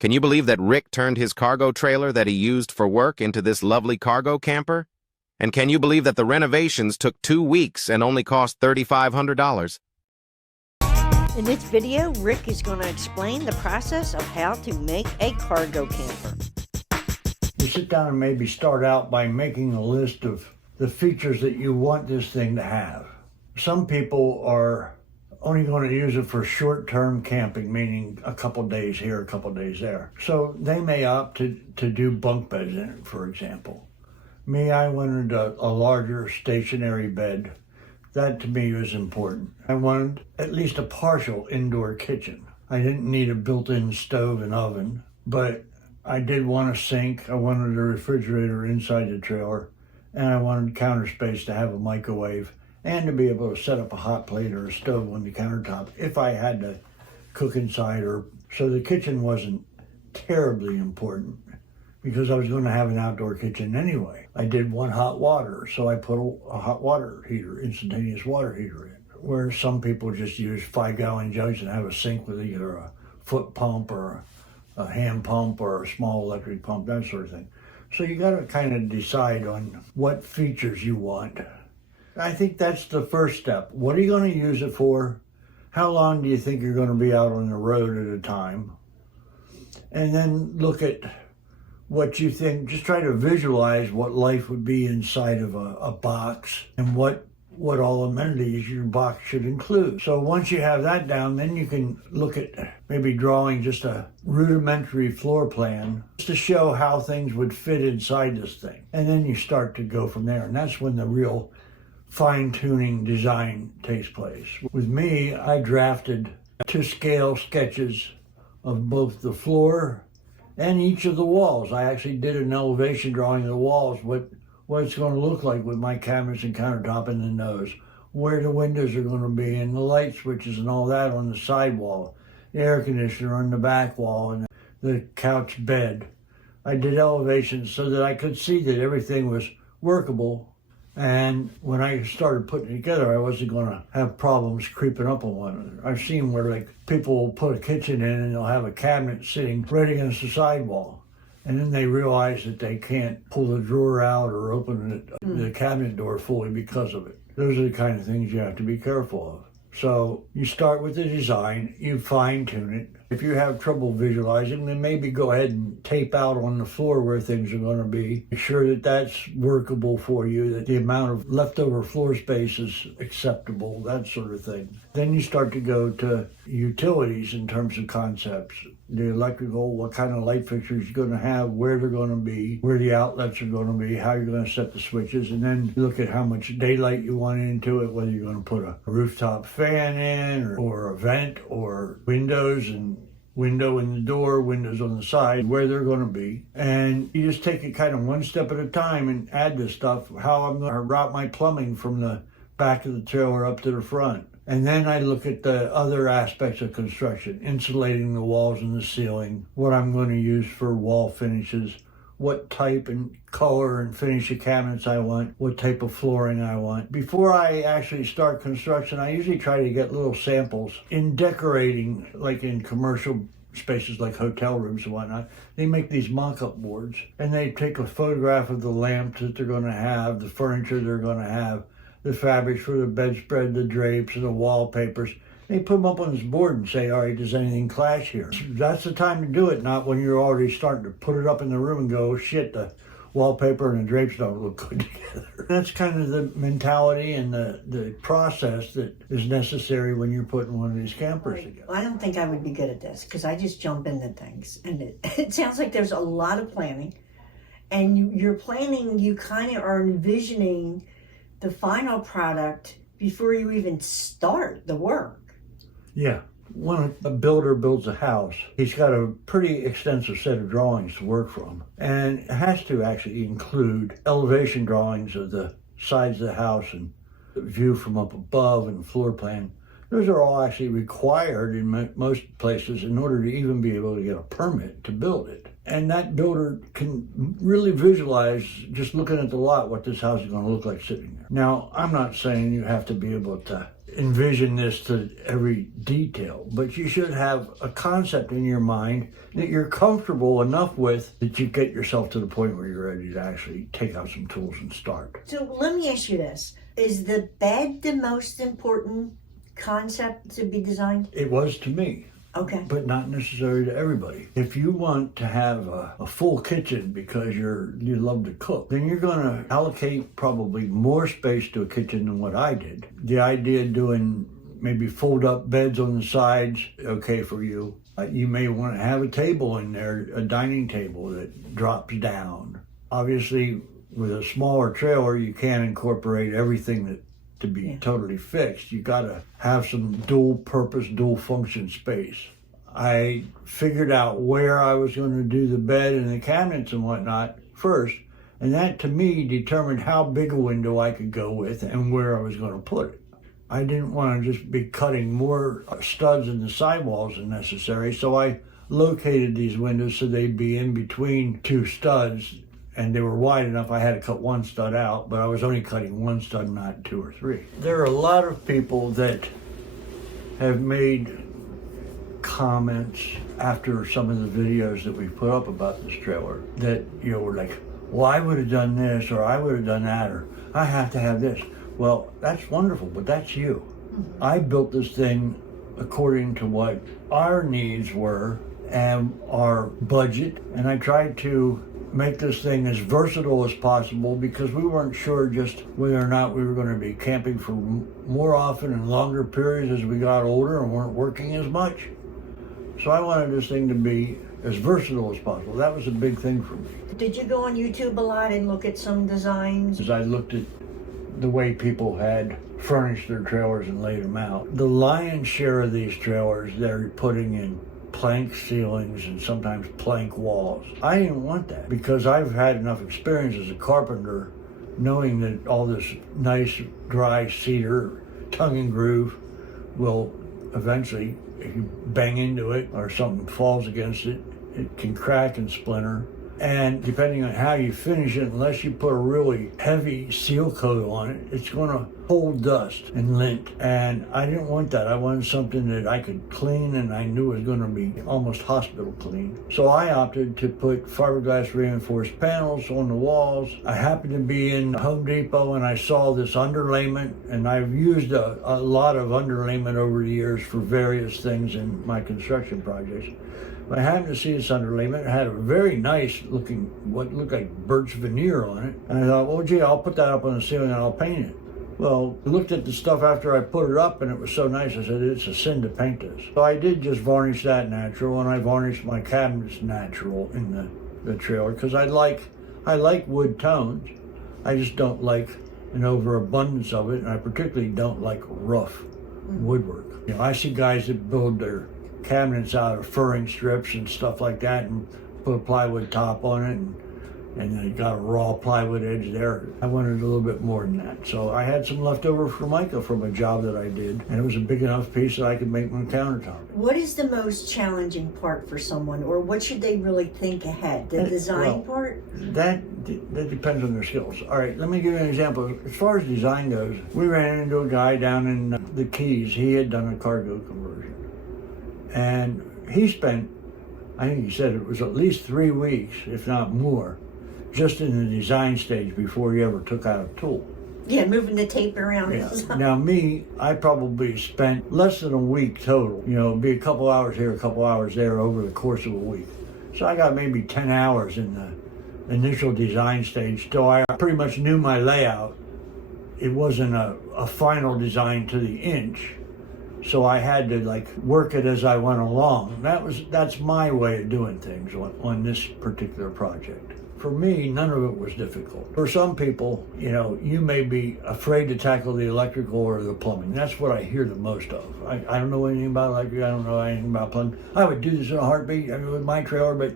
Can you believe that Rick turned his cargo trailer that he used for work into this lovely cargo camper? And can you believe that the renovations took 2 weeks and only cost $3,500? In this video, Rick is going to explain the process of how to make a cargo camper. You sit down and maybe start out by making a list of the features that you want this thing to have. Some people are only going to use it for short-term camping, meaning a couple days here, a couple days there. So they may opt to do bunk beds in it, for example. Me, I wanted a larger stationary bed. That to me was important. I wanted at least a partial indoor kitchen. I didn't need a built-in stove and oven, but I did want a sink. I wanted a refrigerator inside the trailer, and I wanted counter space to have a microwave and to be able to set up a hot plate or a stove on the countertop if I had to cook inside. So the kitchen wasn't terribly important because I was going to have an outdoor kitchen anyway. I did want hot water, so I put a hot water heater, instantaneous water heater in, where some people just use 5-gallon jugs and have a sink with either a foot pump or a hand pump or a small electric pump, that sort of thing. So you got to kind of decide on what features you want. I think that's the first step. What are you going to use it for? How long do you think you're going to be out on the road at a time? And then look at what you think. Just try to visualize what life would be inside of a box and what all amenities your box should include. So once you have that down, then you can look at maybe drawing just a rudimentary floor plan just to show how things would fit inside this thing. And then you start to go from there. And that's when the real fine-tuning design takes place. With me, I drafted to scale sketches of both the floor and each of the walls. I actually did an elevation drawing of the walls, what it's going to look like with my cabinets and countertop and the nose, where the windows are going to be, and the light switches and all that on the side wall, the air conditioner on the back wall, and the couch bed. I did elevations so that I could see that everything was workable. And when I started putting it together, I wasn't going to have problems creeping up on one another. I've seen where like people will put a kitchen in and they'll have a cabinet sitting right against the sidewall. And then they realize that they can't pull the drawer out or open the cabinet door fully because of it. Those are the kind of things you have to be careful of. So you start with the design, you fine tune it. If you have trouble visualizing, then maybe go ahead and tape out on the floor where things are going to be. Make sure that that's workable for you, that the amount of leftover floor space is acceptable, that sort of thing. Then you start to go to utilities in terms of concepts. The electrical, what kind of light fixtures you're going to have, where they're going to be, where the outlets are going to be, how you're going to set the switches, and then look at how much daylight you want into it, whether you're going to put a rooftop fan in or a vent or windows and window in the door, windows on the side, where they're going to be. And you just take it kind of one step at a time and add this stuff, how I'm going to route my plumbing from the back of the trailer up to the front. And then I look at the other aspects of construction, insulating the walls and the ceiling, what I'm going to use for wall finishes, what type and color and finish of cabinets I want, what type of flooring I want. Before I actually start construction, I usually try to get little samples. In decorating, like in commercial spaces like hotel rooms and whatnot, they make these mock-up boards, and they take a photograph of the lamps that they're going to have, the furniture they're going to have, the fabrics for the bedspread, the drapes, and the wallpapers. They put them up on this board and say, all right, does anything clash here? That's the time to do it, not when you're already starting to put it up in the room and go, oh, shit, the wallpaper and the drapes don't look good together. That's kind of the mentality and the process that is necessary when you're putting one of these campers together. Well, I don't think I would be good at this because I just jump into things. And it sounds like there's a lot of planning. And you're planning, you kind of are envisioning the final product before you even start the work. Yeah. When a builder builds a house, he's got a pretty extensive set of drawings to work from. And it has to actually include elevation drawings of the sides of the house and the view from up above and floor plan. Those are all actually required in most places in order to even be able to get a permit to build it. And that builder can really visualize, just looking at the lot, what this house is going to look like sitting there. Now, I'm not saying you have to be able to envision this to every detail, but you should have a concept in your mind that you're comfortable enough with that you get yourself to the point where you're ready to actually take out some tools and start. So let me ask you this. Is the bed the most important concept to be designed? It was to me. Okay. But not necessary to everybody. If you want to have a full kitchen because you love to cook, then you're going to allocate probably more space to a kitchen than what I did. The idea of doing maybe fold up beds on the sides, okay for you. You may want to have a table in there, a dining table that drops down. Obviously, with a smaller trailer, you can't incorporate everything that to be totally fixed. You got to have some dual purpose, dual function space. I figured out where I was going to do the bed and the cabinets and whatnot first, and that to me determined how big a window I could go with and where I was going to put it. I didn't want to just be cutting more studs in the sidewalls than necessary, so I located these windows so they'd be in between two studs, and they were wide enough I had to cut one stud out, but I was only cutting one stud, not two or three. There are a lot of people that have made comments after some of the videos that we put up about this trailer that, were like, well, I would have done this, or I would have done that, or I have to have this. Well, that's wonderful, but that's you. I built this thing according to what our needs were and our budget, and I tried to make this thing as versatile as possible because we weren't sure just whether or not we were going to be camping for more often and longer periods as we got older and weren't working as much. So I wanted this thing to be as versatile as possible. That was a big thing for me. Did you go on YouTube a lot and look at some designs? As I looked at the way people had furnished their trailers and laid them out, the lion's share of these trailers they're putting in plank ceilings and sometimes plank walls. I didn't want that because I've had enough experience as a carpenter knowing that all this nice dry cedar tongue and groove will eventually, if you bang into it or something falls against it, it can crack and splinter. And depending on how you finish it, unless you put a really heavy seal coat on it, it's going to hold dust and lint. And I didn't want that. I wanted something that I could clean and I knew was going to be almost hospital clean. So I opted to put fiberglass reinforced panels on the walls. I happened to be in Home Depot and I saw this underlayment, and I've used a lot of underlayment over the years for various things in my construction projects. I happened to see this underlayment. It had a very nice looking, what looked like birch veneer on it. And I thought, well, gee, I'll put that up on the ceiling and I'll paint it. Well, I looked at the stuff after I put it up and it was so nice, I said, it's a sin to paint this. So I did just varnish that natural, and I varnished my cabinets natural in the trailer because I like wood tones. I just don't like an overabundance of it, and I particularly don't like rough woodwork. I see guys that build their cabinets out of furring strips and stuff like that and put a plywood top on it, and then you got a raw plywood edge there. I wanted a little bit more than that. So I had some leftover formica from a job that I did, and it was a big enough piece that I could make my countertop. What is the most challenging part for someone, or what should they really think ahead? The design part? That depends on their skills. All right, let me give you an example. As far as design goes, we ran into a guy down in the Keys. He had done a cargo conversion. And he spent, I think he said it was at least 3 weeks, if not more, just in the design stage before he ever took out a tool. Yeah, moving the tape around. Yeah. Now me, I probably spent less than a week total. It'd be a couple hours here, a couple hours there over the course of a week. So I got maybe 10 hours in the initial design stage, so I pretty much knew my layout. It wasn't a final design to the inch. So I had to work it as I went along. That's my way of doing things on this particular project. For me, none of it was difficult. For some people, you may be afraid to tackle the electrical or the plumbing. That's what I hear the most of. I don't know anything about electric, I don't know anything about plumbing. I would do this in a heartbeat, with my trailer, but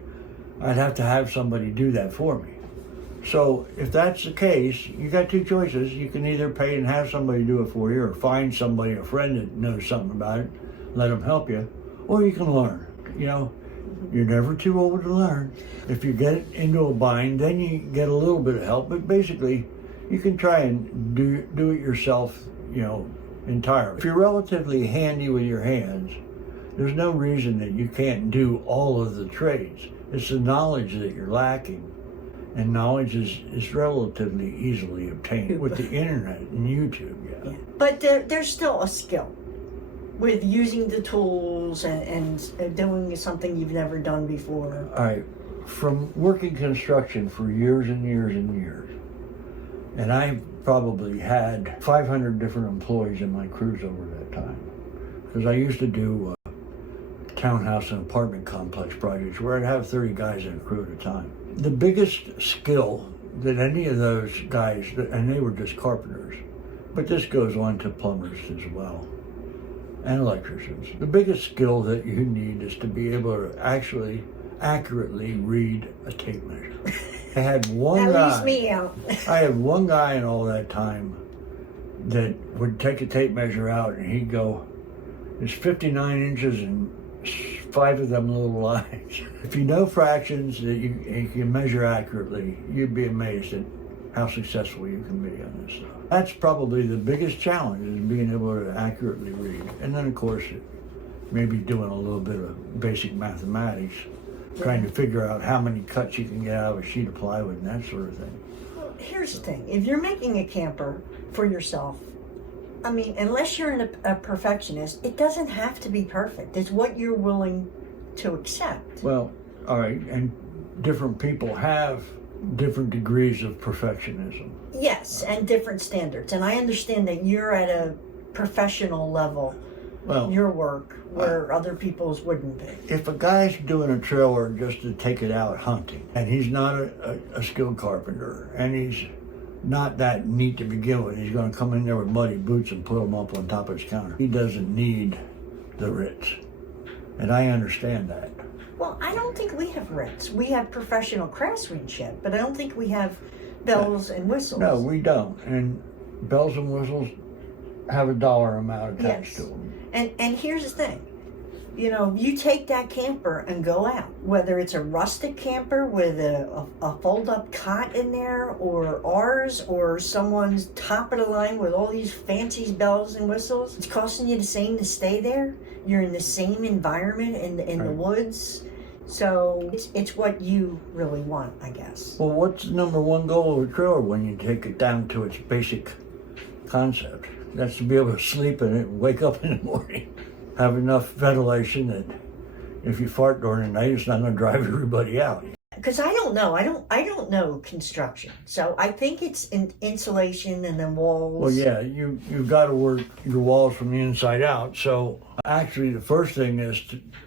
I'd have to have somebody do that for me. So if that's the case, you got two choices. You can either pay and have somebody do it for you, or find somebody, a friend that knows something about it, let them help you, or you can learn. You're never too old to learn. If you get into a bind, then you get a little bit of help, but basically you can try and do it yourself, entirely. If you're relatively handy with your hands, there's no reason that you can't do all of the trades. It's the knowledge that you're lacking. And knowledge is relatively easily obtained with the internet and YouTube, yeah. But there's still a skill with using the tools and doing something you've never done before. All right, from working construction for years and years and years, and I probably had 500 different employees in my crews over that time, because I used to do townhouse and apartment complex projects where I'd have 30 guys in a crew at a time. The biggest skill that any of those guys, and they were just carpenters, but this goes on to plumbers as well, and electricians. The biggest skill that you need is to be able to actually accurately read a tape measure. I had one guy. That leaves me out. I had one guy in all that time that would take a tape measure out and he'd go, it's 59 inches and 5 of them little lines. If you know fractions that you can measure accurately, you'd be amazed at how successful you can be on this stuff. That's probably the biggest challenge, is being able to accurately read. And then of course, maybe doing a little bit of basic mathematics, trying to figure out how many cuts you can get out of a sheet of plywood and that sort of thing. Well, here's the thing. If you're making a camper for yourself, I mean, unless you're a perfectionist, it doesn't have to be perfect. It's what you're willing to accept. Well, all right, and different people have different degrees of perfectionism. Yes, and different standards. And I understand that you're at a professional level, your work, where other people's wouldn't be. If a guy's doing a trailer just to take it out hunting, and he's not a skilled carpenter, and he's not that neat to begin with, he's going to come in there with muddy boots and put them up on top of his counter. He doesn't need the Ritz, and I understand that. Well, I don't think we have Ritz. We have professional craftsmanship, but I don't think we have bells and whistles. No, we don't. And bells and whistles have a dollar amount attached to them. And here's the thing. You know, you take that camper and go out, whether it's a rustic camper with a fold-up cot in there, or ours, or someone's top of the line with all these fancy bells and whistles. It's costing you the same to stay there. You're in the same environment in the woods. So it's what you really want, I guess. Well, what's the number one goal of a trailer when you take it down to its basic concept? That's to be able to sleep in it and wake up in the morning. Have enough ventilation that if you fart during the night, it's not going to drive everybody out. Because I don't know. I don't know construction. So I think it's insulation and then walls. Well, yeah, you've got to work your walls from the inside out. So actually, the first thing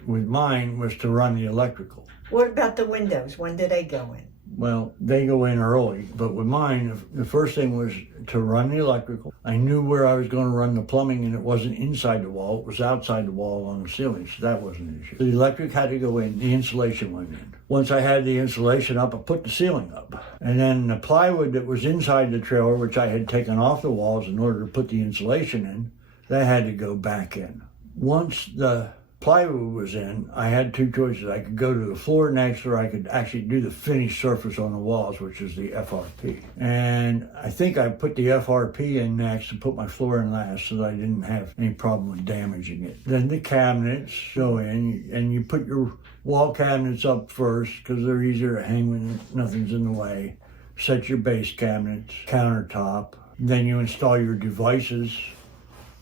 with mine was to run the electrical. What about the windows? When do they go in? Well, they go in early, but with mine, the first thing was to run the electrical. I knew where I was going to run the plumbing, and it wasn't inside the wall, it was outside the wall on the ceiling, so that wasn't an issue. The electric had to go in, the insulation went in. Once I had the insulation up, I put the ceiling up. And then the plywood that was inside the trailer, which I had taken off the walls in order to put the insulation in, that had to go back in. Once the plywood was in, I had two choices. I could go to the floor next, or I could actually do the finished surface on the walls, which is the FRP. And I think I put the FRP in next and put my floor in last, so that I didn't have any problem with damaging it. Then the cabinets go in, and you put your wall cabinets up first because they're easier to hang when nothing's in the way. Set your base cabinets, countertop. Then you install your devices.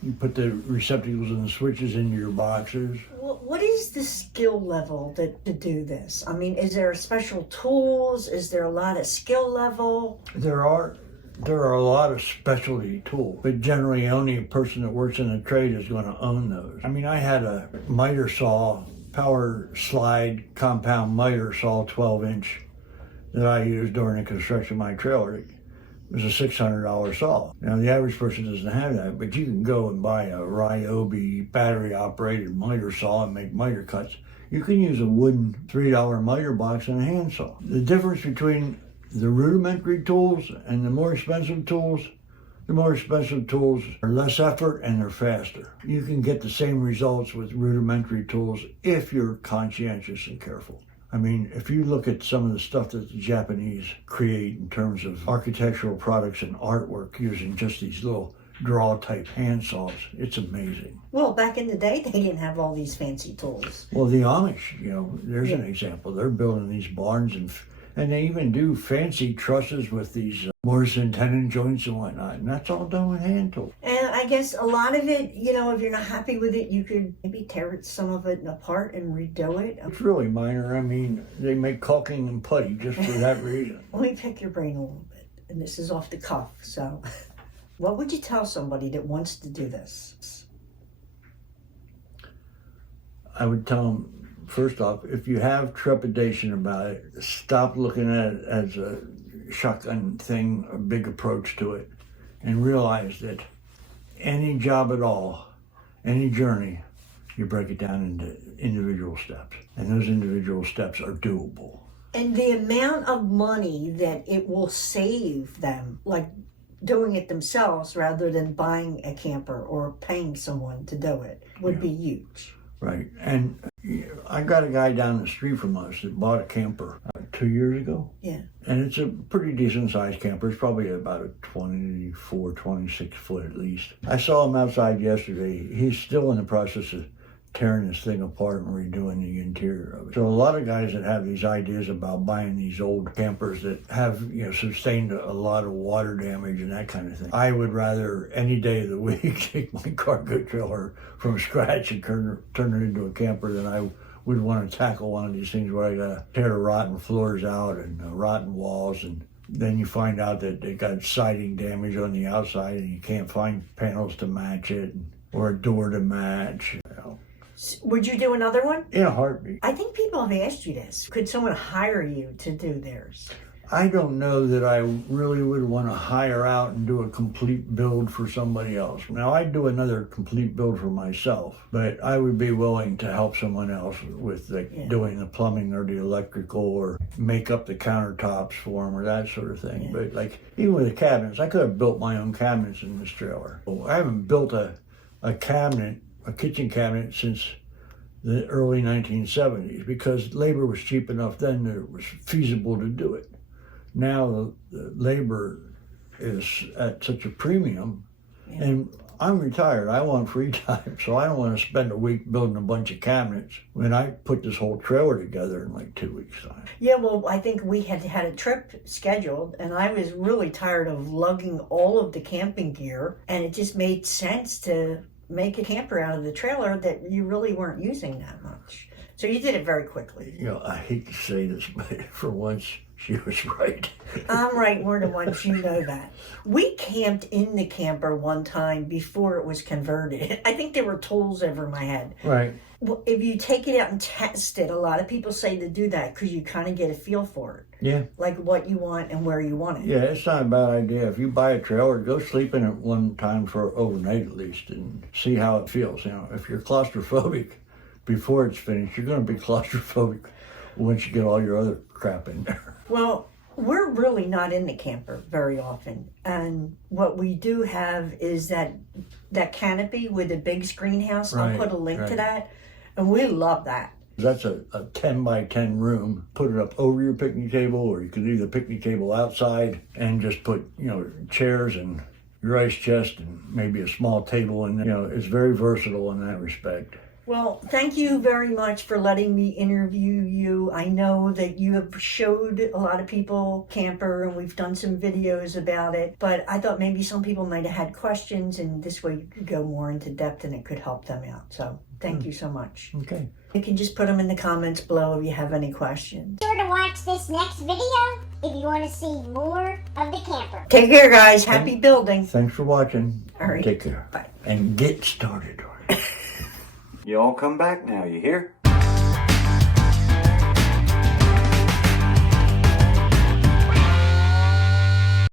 You put the receptacles and the switches into your boxes. What is the skill level to do this? I mean, is there special tools? Is there a lot of skill level? There are a lot of specialty tools, but generally only a person that works in a trade is going to own those. I mean, I had a miter saw, power slide compound miter saw, 12-inch, that I used during the construction of my trailer. It was a $600 saw. Now, the average person doesn't have that, but you can go and buy a Ryobi battery-operated miter saw and make miter cuts. You can use a wooden $3 miter box and a handsaw. The difference between the rudimentary tools and the more expensive tools are less effort and they're faster. You can get the same results with rudimentary tools if you're conscientious and careful. I mean, if you look at some of the stuff that the Japanese create in terms of architectural products and artwork using just these little draw type handsaws. It's amazing. Well, back in the day, they didn't have all these fancy tools. Well, the Amish, there's an example. They're building these barns and they even do fancy trusses with these Morrison tenon joints and whatnot. And that's all done with hand tools. And I guess a lot of it, if you're not happy with it, you could maybe tear some of it apart and redo it. It's really minor. I mean, they make caulking and putty just for that reason. Let me pick your brain a little bit. And this is off the cuff. So what would you tell somebody that wants to do this? I would tell them, first off, if you have trepidation about it, stop looking at it as a shotgun thing, a big approach to it, and realize that any job at all, any journey, you break it down into individual steps. And those individual steps are doable. And the amount of money that it will save them, like doing it themselves rather than buying a camper or paying someone to do it, would be huge. Right. And I got a guy down the street from us that bought a camper 2 years ago. Yeah. And it's a pretty decent sized camper. It's probably about a 24, 26 foot at least. I saw him outside yesterday. He's still in the process of tearing this thing apart and redoing the interior of it. So a lot of guys that have these ideas about buying these old campers that have, sustained a lot of water damage and that kind of thing. I would rather any day of the week take my cargo trailer from scratch and turn it into a camper than I would want to tackle one of these things where I gotta tear the rotten floors out and rotten walls, and then you find out that they got siding damage on the outside and you can't find panels to match it or a door to match. Would you do another one? In a heartbeat. I think people have asked you this. Could someone hire you to do theirs? I don't know that I really would want to hire out and do a complete build for somebody else. Now, I'd do another complete build for myself, but I would be willing to help someone else with doing the plumbing or the electrical or make up the countertops for them or that sort of thing. Yeah. But even with the cabinets, I could have built my own cabinets in this trailer. I haven't built a kitchen cabinet since the early 1970s because labor was cheap enough then that it was feasible to do it. Now the labor is at such a premium, and I'm retired. I want free time, so I don't want to spend a week building a bunch of cabinets when I put this whole trailer together in 2 weeks' time. Yeah, well, I think we had a trip scheduled, and I was really tired of lugging all of the camping gear, and it just made sense to make a camper out of the trailer that you really weren't using that much. So you did it very quickly. I hate to say this, but for once, she was right. I'm right more than once, you know that. We camped in the camper one time before it was converted. I think there were tools over my head. Right. Well, if you take it out and test it, a lot of people say to do that because you kind of get a feel for it. Yeah. Like what you want and where you want it. Yeah, it's not a bad idea. If you buy a trailer, go sleep in it one time for overnight at least and see how it feels. If you're claustrophobic before it's finished, you're going to be claustrophobic once you get all your other crap in there. Well, we're really not in the camper very often. And what we do have is that canopy with a big screenhouse. Right, I'll put a link to that. And we love that. That's a 10 by 10 room. Put it up over your picnic table, or you could leave the picnic table outside and just put, chairs and your ice chest and maybe a small table in there. It's very versatile in that respect. Well, thank you very much for letting me interview you. I know that you have showed a lot of people camper and we've done some videos about it, but I thought maybe some people might have had questions and this way you could go more into depth and it could help them out. So thank you so much. Okay. You can just put them in the comments below if you have any questions. Be sure to watch this next video if you want to see more of the camper. Take care, guys. Happy building. Thanks for watching. All right. Take care. Bye. And get started. You all come back now, you hear?